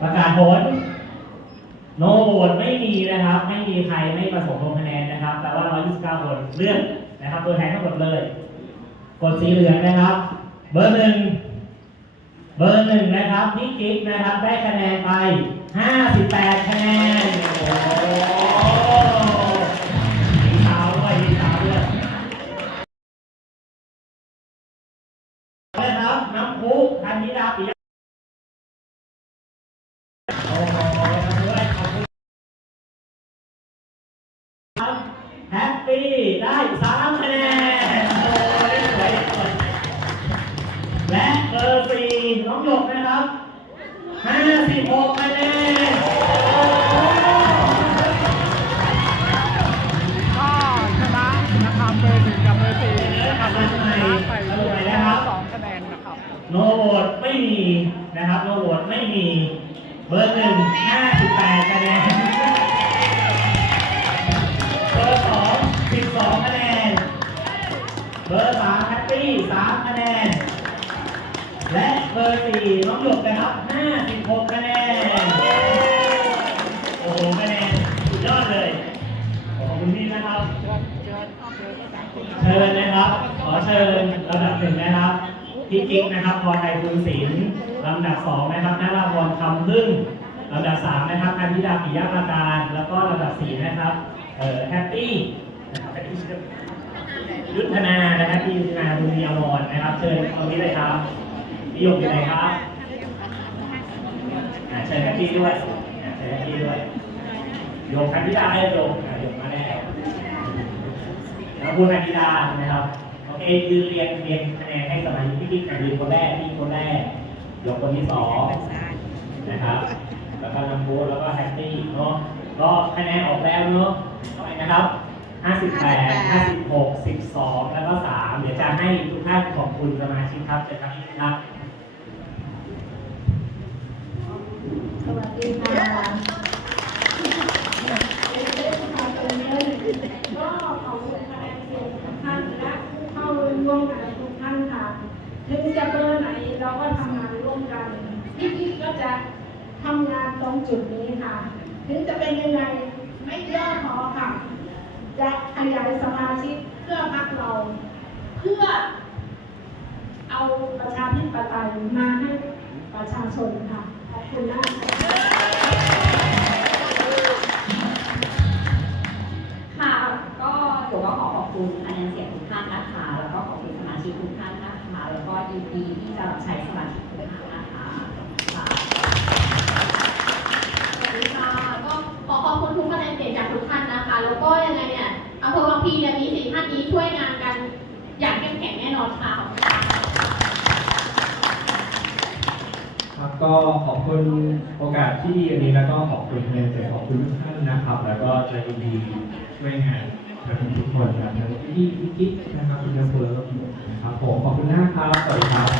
ประกาศผล โนโหวตไม่มีนะครับ ไม่มีใครไม่ประสงค์ลงคะแนนนะครับ แต่ว่า 129 คนเลือกนะครับ ตัวแทนทั้งหมดเลย กดสีเหลืองนะครับ เบอร์หนึ่ง เบอร์หนึ่งนะครับพี่กิ๊กนะครับ ได้คะแนนไป 58 คะแนน โอ้โหดีสาวด้วยดีสาวด้วยนะครับ น้ำพุธันนิดาปิย แฮปปี้ได้สามคะแนนโอ้ยสวยสวยและเบอร์สี่น้องหยกนะครับ56คะแนนโอ้โหก็ชนะนะครับเบอร์หนึ่งกับเบอร์สี่นะครับชนะไปสองคะแนนนะครับโนโหวตไม่มีนะครับโนโหวตไม่มี เบอร์หนึ่ง58คะแนน เบอร์สามแฮปปี้3คะแนน และเบอร์สี่น้องหยกนะครับ56คะแนน โอ้โหคะแนนสุดยอดเลย ขอบคุณพี่นะครับ เชิญนะครับ ขอเชิญลำดับหนึ่งนะครับพี่กิ๊กนะครับพรไทยคุณศิลป์ลำดับสองนะครับนาราพรคำพึ่งลำดับสามนะครับนันทิดาปิยะประการ แล้วก็ลำดับสี่นะครับ เอ่อแฮปปี้นะครับ Happy ชื่อ ยุทธนานะครับพี่ยุทธนาบุญมีอมรนะครับ เชิญตรงนี้เลยครับพี่หยกอยู่ไหนครับเชิญแฮปปี้ด้วยเชิญแฮปปี้ด้วยโยกนันทิดาให้โยกโยกมาแล้วแล้วคุณอาทิดานะครับโอเคยืนเรียงเรียงคะแนนให้สมาชิกพี่กิ๊กยืนคนแรกพี่คนแรกยกคนที่สองนะครับแล้วก็นำพุแล้วก็แฮปปี้เนาะก็คะแนนออกแล้วเนาะไหร่นะครับ 58 56 12 แล้วก็ 3 เดี๋ยวจะให้ทุกท่านขอบคุณสมาชิกครับเชิญครับพี่ครับ สวัสดีค่ะก็ขอบคุณคะแนนเสียงทุกท่านและผู้เข้าร่วมงานทุกท่านค่ะถึงจะเบอร์ไหนเราก็ทำงานร่วมกันพี่กิ๊กก็จะทำงานตรงจุดนี้ค่ะ ถึงจะเป็นยังไงไม่ย่อท้อค่ะ จะขยายสมาชิกเพื่อพักเรา เพื่อเอาประชาธิปไตยมาให้ประชาชนค่ะ ขอบคุณมากค่ะก็เดี๋ยวก็ขอขอบคุณคะแนนเสียงทุกท่านนะคะ แล้วก็ขอบคุณสมาชิกทุกท่านนะคะ แล้วก็ยินดีที่จะรับใช้สมาชิกทุกท่านนะคะค่ะ สวัสดีค่ะ ก็ขอขอบคุณทุกคะแนนเสียงจากทุกท่านนะคะ แล้วก็ยังไงเนี่ยอำเภอบางพลีเนี่ยมีสี่ท่านนี้ช่วยงานกันอย่างเข้ม แข็งค่ะขอบคุณค่ะครับก็ขอบคุณโอกาสที่ดีอันนี้แล้วก็ขอบคุณเมนเจขอบคุณทุกท่านนะครับ แล้วก็ใจดีช่วยงานทุกคนนะครับทั้งพี่พี่กิ๊กนะครับคุณน้ำเฟิร์นะครับผมขอบคุณมากครับสวัสดีครับ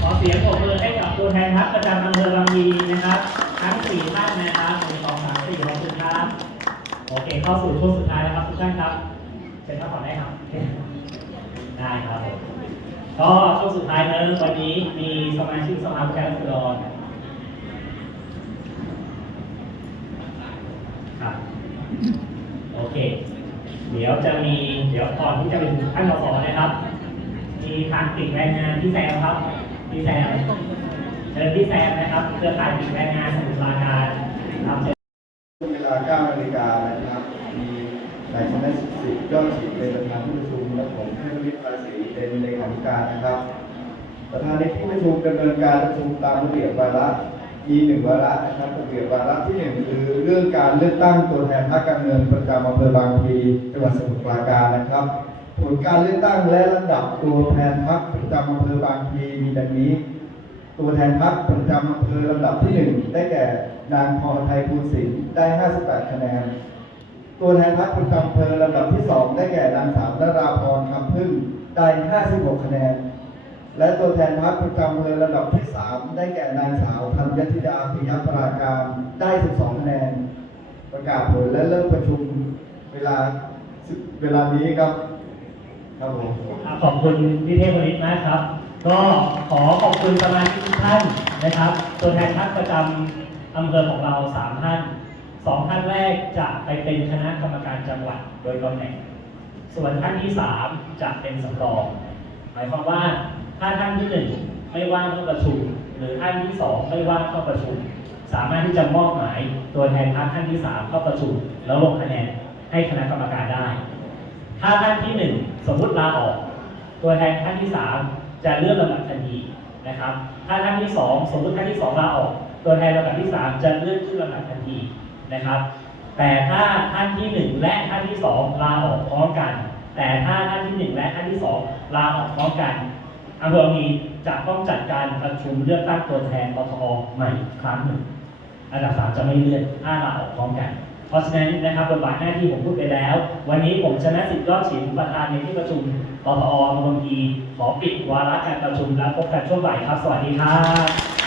ขอเสียงปรบมือให้กับตัวแทนพักประจำอำเภอบางพีนะครับ ทั้งสี่ท่านนะครับหนึ่งสองสามสี่ขอบคุณครับโอเคเข้าสู่ช่วงสุดท้ายแล้วครับทุกท่านครับ เชิญพักผ่อนได้ครับ ได้ครับผมก็ช่วงสุดท้ายเนะวันนี้มีสมาชิกสภาผู้แทนราษฎรครับโอเค เดี๋ยวจะมีเดี๋ยวก่อนที่จะไปถึงท่านรอนะครับ มีทางติดแรงงานพี่แซมครับพี่แซมเชิญพี่แซมนะครับเครือข่ายติดแรงงานสมุทรปราการครับเชิญเวลา9นาฬิกานะครับ นายชนะสิทธิ์ยอดศิษย์เป็นประธานที่ประชุมและผมให้วิทย์ภาษีเป็นเลขาธิการนะครับ ประธานในที่ประชุมดำเนินการประชุมตามระเบียบวาระมีหนึ่งวาระนะครับระเบียบวาระที่หนึ่งคือเรื่องการเลือกตั้งตัวแทนพรรคการเมืองประจำอำเภอบางพลีจังหวัดสมุทรปราการนะครับ ผลการเลือกตั้งและลำดับตัวแทนพรรคประจำอำเภอบางพลีมีดังนี้ ตัวแทนพรรคประจำอำเภอลำดับที่หนึ่งได้แก่นางพรไทยภูลศิลป์ได้ 58 คะแนน ตัวแทนพรรคประจำเภอลำดับที่สองได้แก่นางสาวนราพรคำพึ่งได้ 56 คะแนน และตัวแทนพรรคประจำเภอลำดับที่สามได้แก่นางสาวธัญธิดาปิยปราการได้ 12 คะแนน ประกาศผลและเริ่มประชุมเวลาเวลานี้ครับครับผมขอบคุณพี่เทพวริศมากครับ ก็ขอขอบคุณสมาชิกทุกท่านนะครับ ตัวแทนพรรคประจำอำเภอของเราสามท่าน สองท่านแรกจะไปเป็นคณะกรรมการจังหวัดโดยตำแหน่ง ส่วนท่านที่สามจะเป็นสำรอง หมายความว่าถ้าท่านที่หนึ่งไม่ว่างเข้าประชุม หรือท่านที่สองไม่ว่างเข้าประชุม สามารถที่จะมอบหมายตัวแทนพรรคท่านที่สามเข้าประชุม แล้วลงคะแนนให้คณะกรรมการได้ ถ้าท่านที่หนึ่งสมมติลาออก ตัวแทนท่านที่สามจะเลื่อนลำดับทันทีนะครับ ถ้าท่านที่สองสมมติท่านที่สองลาออก ตัวแทนลำดับที่สามจะเลื่อนขึ้นลำดับทันที นะครับ แต่ถ้าท่านที่หนึ่งและท่านที่สองลาออกพร้อมกัน แต่ถ้าท่านที่หนึ่งและท่านที่สองลาออกพร้อมกันอำเภอมีจะต้องจัดการประชุมเลือกตั้งตัวแทนปทอใหม่ครั้งหนึ่งอันดับสามจะไม่เลื่อนถ้าลาออกพร้อมกัน เพราะฉะนั้นนะครับบทบาทหน้าที่ผมพูดไปแล้ว วันนี้ผมชนะสิทธิ์ยอดฉิมประธานในที่ประชุมปทอบางทีขอปิดวาระการประชุมและพบกันช่วงบ่ายครับ สวัสดีครับ